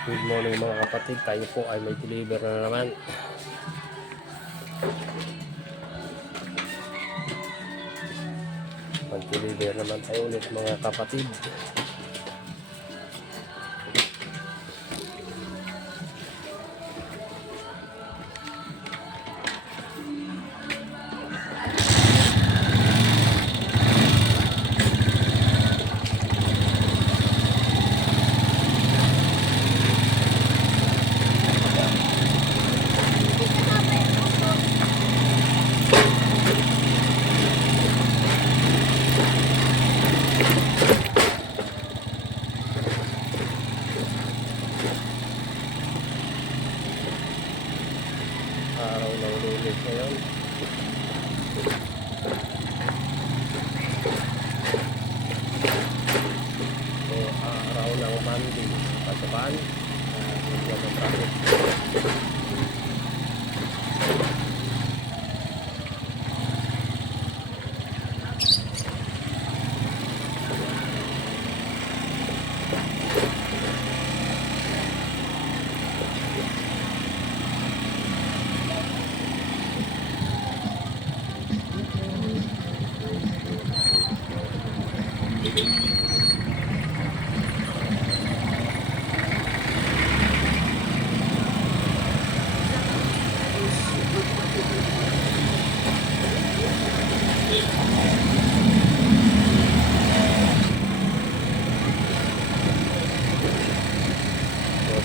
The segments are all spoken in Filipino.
Good morning mga kapatid, tayo po ay may deliver na naman. Mag-deliver naman tayo ulit mga kapatid. Araw ng Lunes ngayon. So, araw ng Monday. Pasabaan. Hindi ang traffic.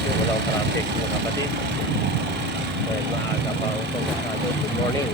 Walang traffic mga kapatid. Dahil maaga pa ako masyado. Good morning.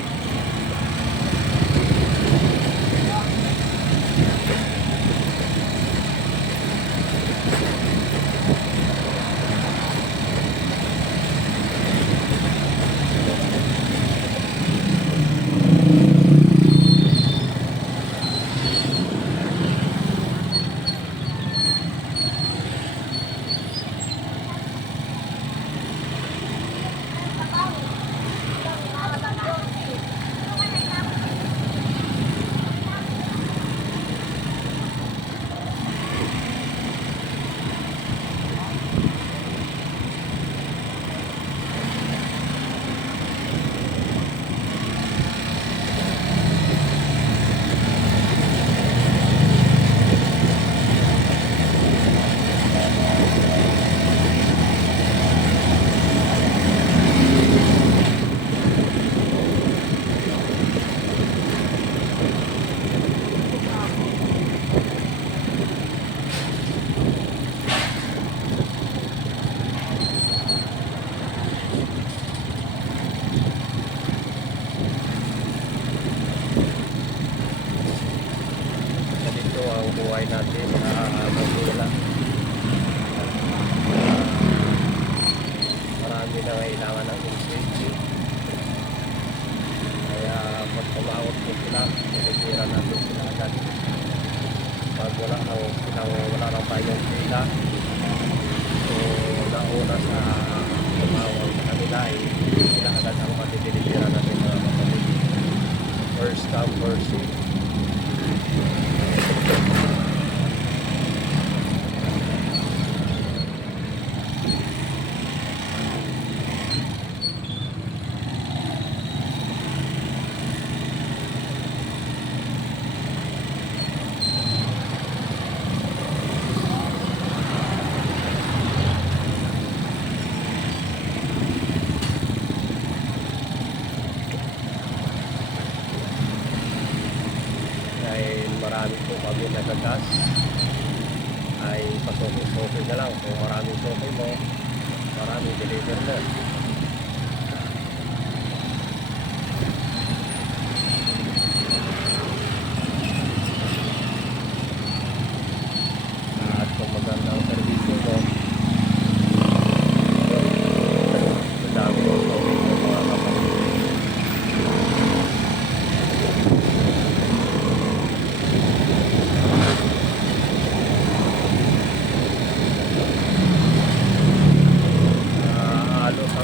Ang buhay natin Manila. Marami na kailangan ng incentive. Kaya pag tumawag po sila, pinitira natin sila agad. Pag wala lang tayong pila, so nauna sa tumawag sa kanila ay sila agad ang matititira natin mga kapatid. First come, first serve. Dahil marami po kami nagagas ay pasokay na lang. Kung maraming sokay mo, maraming deliver mo. At kung maganda ang servisyo mo, madami mo sokay mo mga kapatid.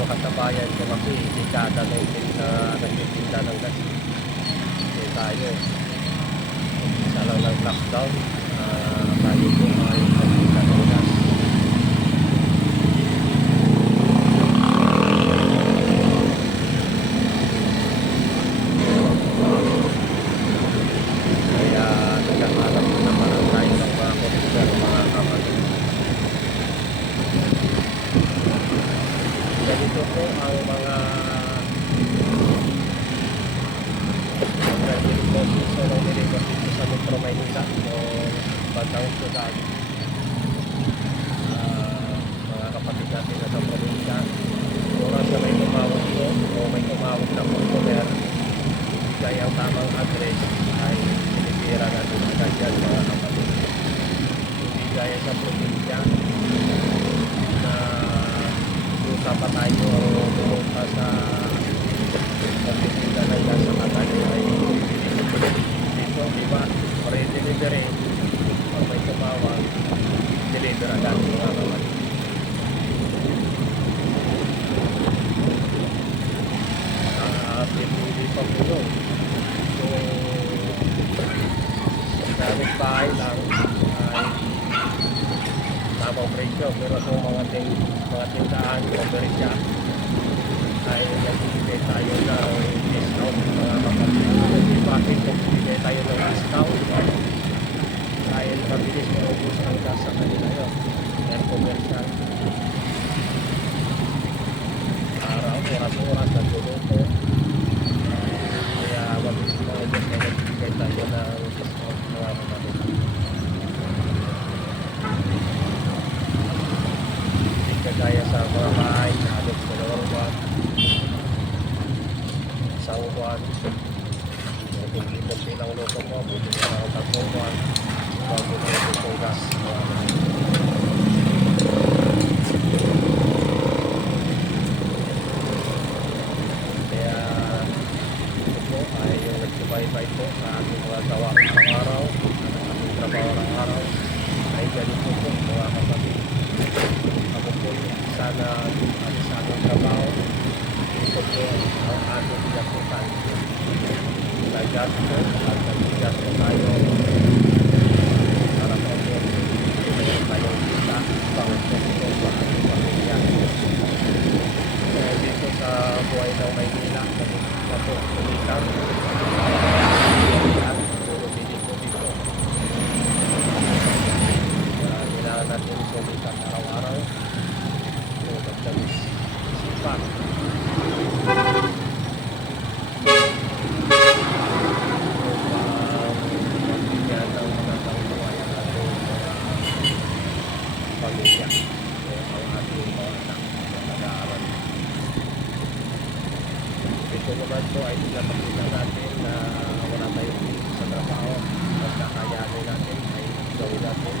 Kasabayan ko kasi dekada na nagtitinda ng gas. So tayo, isa lang ng lockdown, tayo po ay nagtitinda ng gas. ito po ang mga so nilibot dito sa Metro Maynila o bandang syudad. Mga kapatid natin na sa probinsya, oras na may tumawag po o may tumawag na customer, kaya ang tamang address ay sinitira natin agad yan mga kapatid. Hindi gaya sa probinsya na dusa pa tayo o pumunta sa pagtitinda na yan sa katayo ay dito, diba? Free delivery. Pag may tumawag, deliver agad mga kapatid. Pinili pa po yun. So, gamit bahay lang ay tamang presyo. Pero kung mga tindahan o berisya ay nagbibigay tayo ng discount mga kapatid. Bakit nagbibigay tayo ng discount? Dahil mabilis maubos ang gas sa kanila yun. Yan commercial. Araw, oras-oras, nagluluto. Kaya mabilis maubos na nagbibigay tayo ng discount mga kapatid. Hindi kagaya sa mga bahay na abot sa dalawang buwan. Isang buwan. Kung hindi lang luto mo, buti na lang ang tatlong buwan. Bago na yung gas. Kaya ito po ay yung nagsubaybay po sa ating mga gawa ng araw, ating trabaho ng araw, ay ganito po mga kapatid. Ako po yung isa na alis sa ating trabaho. Ito po ang ating pinatutan. Nag-gas po at nag-gas po tayo para po tayong kita pang-ito sa ating pamilya. Dito sa buhay ng Maynila, na po kumitan. Puro dito. Kailangan natin kumitan araw-araw. So, magdamis isipan. Pamilya o ang ating mga anak na nag-aaral. Ito naman po ay pinapakita natin na wala tayong sa trabaho at kakayanin natin ay gawin natin